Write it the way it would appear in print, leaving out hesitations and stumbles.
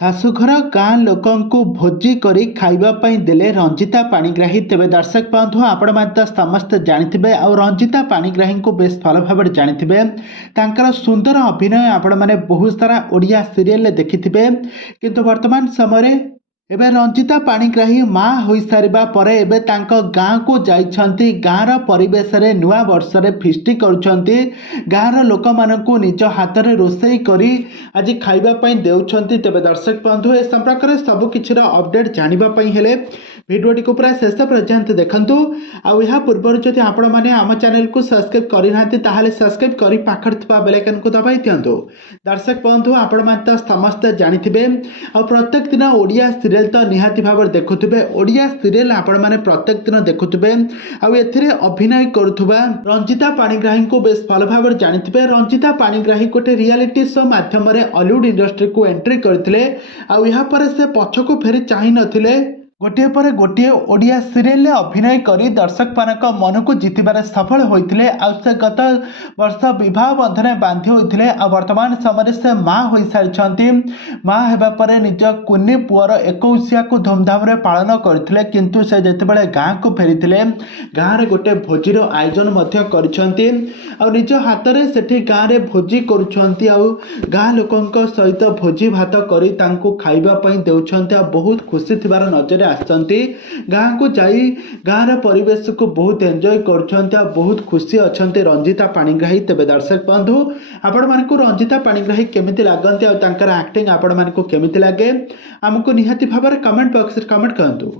ଶାଶୁଘର ଗାଁ ଲୋକଙ୍କୁ ଭୋଜି କରି ଖାଇବା ପାଇଁ ଦେଲେ ରଞ୍ଜିତା ପାଣିଗ୍ରାହୀ। ତେବେ ଦର୍ଶକ ବନ୍ଧୁ ଆପଣ ମଧ୍ୟ ସମସ୍ତେ ଜାଣିଥିବେ ଆଉ ରଞ୍ଜିତା ପାଣିଗ୍ରାହୀଙ୍କୁ ବେଶ ଭଲ ଭାବରେ ଜାଣିଥିବେ। ତାଙ୍କର ସୁନ୍ଦର ଅଭିନୟ ଆପଣମାନେ ବହୁତ ସାରା ଓଡ଼ିଆ ସିରିଏଲରେ ଦେଖିଥିବେ। କିନ୍ତୁ ବର୍ତ୍ତମାନ ସମୟରେ ଏବେ ରଞ୍ଜିତା ପାଣିଗ୍ରାହୀ ମା ହୋଇସାରିବା ପରେ ଏବେ ତାଙ୍କ ଗାଁକୁ ଯାଇଛନ୍ତି। ଗାଁର ପରିବେଶରେ ନୂଆ ବର୍ଷରେ ଫିଷ୍ଟି କରୁଛନ୍ତି। ଗାଁର ଲୋକମାନଙ୍କୁ ନିଜ ହାତରେ ରୋଷେଇ କରି ଆଜି ଖାଇବା ପାଇଁ ଦେଉଛନ୍ତି। ତେବେ ଦର୍ଶକ ବନ୍ଧୁ ଏ ସମ୍ପର୍କରେ ସବୁ କିଛିର ଅପଡେଟ୍ ଜାଣିବା ପାଇଁ ହେଲେ ଭିଡ଼ିଓଟିକୁ ପୁରା ଶେଷ ପର୍ଯ୍ୟନ୍ତ ଦେଖନ୍ତୁ। ଆଉ ଏହା ପୂର୍ବରୁ ଯଦି ଆପଣମାନେ ଆମ ଚ୍ୟାନେଲକୁ ସବସ୍କ୍ରାଇବ୍ କରିନାହାନ୍ତି ତାହେଲେ ସବସ୍କ୍ରାଇବ୍ କରି ପାଖରେ ଥିବା ବେଲ୍ ଆଇକନକୁ ଦବାଇ ଦିଅନ୍ତୁ। ଦର୍ଶକ ବନ୍ଧୁ ଆପଣମାନେ ତ ସମସ୍ତେ ଜାଣିଥିବେ ଆଉ ପ୍ରତ୍ୟେକ ଦିନ ଓଡ଼ିଆ ସିରିଏଲ ତ ନିହାତି ଭାବରେ ଦେଖୁଥିବେ। ଓଡ଼ିଆ ସିରିଏଲ ଆପଣମାନେ ପ୍ରତ୍ୟେକ ଦିନ ଦେଖୁଥିବେ ଆଉ ଏଥିରେ ଅଭିନୟ କରୁଥିବା ରଞ୍ଜିତା ପାଣିଗ୍ରାହୀଙ୍କୁ ବେଶ ଭଲ ଭାବରେ ଜାଣିଥିବେ। ରଞ୍ଜିତା ପାଣିଗ୍ରାହୀ ଗୋଟେ ରିଆଲିଟି ଶୋ ମାଧ୍ୟମରେ ଅଲିଉଡ୍ ଇଣ୍ଡଷ୍ଟ୍ରିକୁ ଏଣ୍ଟ୍ରି କରିଥିଲେ ଆଉ ଏହାପରେ ସେ ପଛକୁ ଫେରି ଚାହିଁ ନଥିଲେ। ଗୋଟିଏ ପରେ ଗୋଟିଏ ଓଡ଼ିଆ ସିରିଏଲରେ ଅଭିନୟ କରି ଦର୍ଶକମାନଙ୍କ ମନକୁ ଜିତିବାରେ ସଫଳ ହୋଇଥିଲେ। ଆଉ ସେ ଗତ ବର୍ଷ ବିବାହ ବନ୍ଧନରେ ବାନ୍ଧି ହୋଇଥିଲେ ଆଉ ବର୍ତ୍ତମାନ ସମୟରେ ସେ ମା ହୋଇସାରିଛନ୍ତି। ମା ହେବା ପରେ ନିଜ କୁନି ପୁଅର 21କୁ ଧୁମଧାମରେ ପାଳନ କରିଥିଲେ। କିନ୍ତୁ ସେ ଯେତେବେଳେ ଗାଁକୁ ଫେରିଥିଲେ ଗାଁରେ ଗୋଟେ ଭୋଜିର ଆୟୋଜନ ମଧ୍ୟ କରିଛନ୍ତି ଆଉ ନିଜ ହାତରେ ସେଠି ଗାଁରେ ଭୋଜି କରୁଛନ୍ତି ଆଉ ଗାଁ ଲୋକଙ୍କ ସହିତ ଭୋଜି ଭାତ କରି ତାଙ୍କୁ ଖାଇବା ପାଇଁ ଦେଉଛନ୍ତି ଆଉ ବହୁତ ଖୁସି ଥିବାର ନଜରରେ ଆସିଛନ୍ତି। ଗାଁକୁ ଯାଇ ଗାଁର ପରିବେଶକୁ ବହୁତ ଏନ୍ଜୟ କରୁଛନ୍ତି ଆଉ ବହୁତ ଖୁସି ଅଛନ୍ତି ରଞ୍ଜିତା ପାଣିଗ୍ରାହୀ। ତେବେ ଦର୍ଶକ ବନ୍ଧୁ ଆପଣମାନଙ୍କୁ ରଞ୍ଜିତା ପାଣିଗ୍ରାହୀ କେମିତି ଲାଗନ୍ତି ଆଉ ତାଙ୍କର ଆକ୍ଟିଂ ଆପଣମାନଙ୍କୁ କେମିତି ଲାଗେ ଆମକୁ ନିହାତି ଭାବରେ କମେଣ୍ଟ ବକ୍ସରେ କମେଣ୍ଟ କରନ୍ତୁ।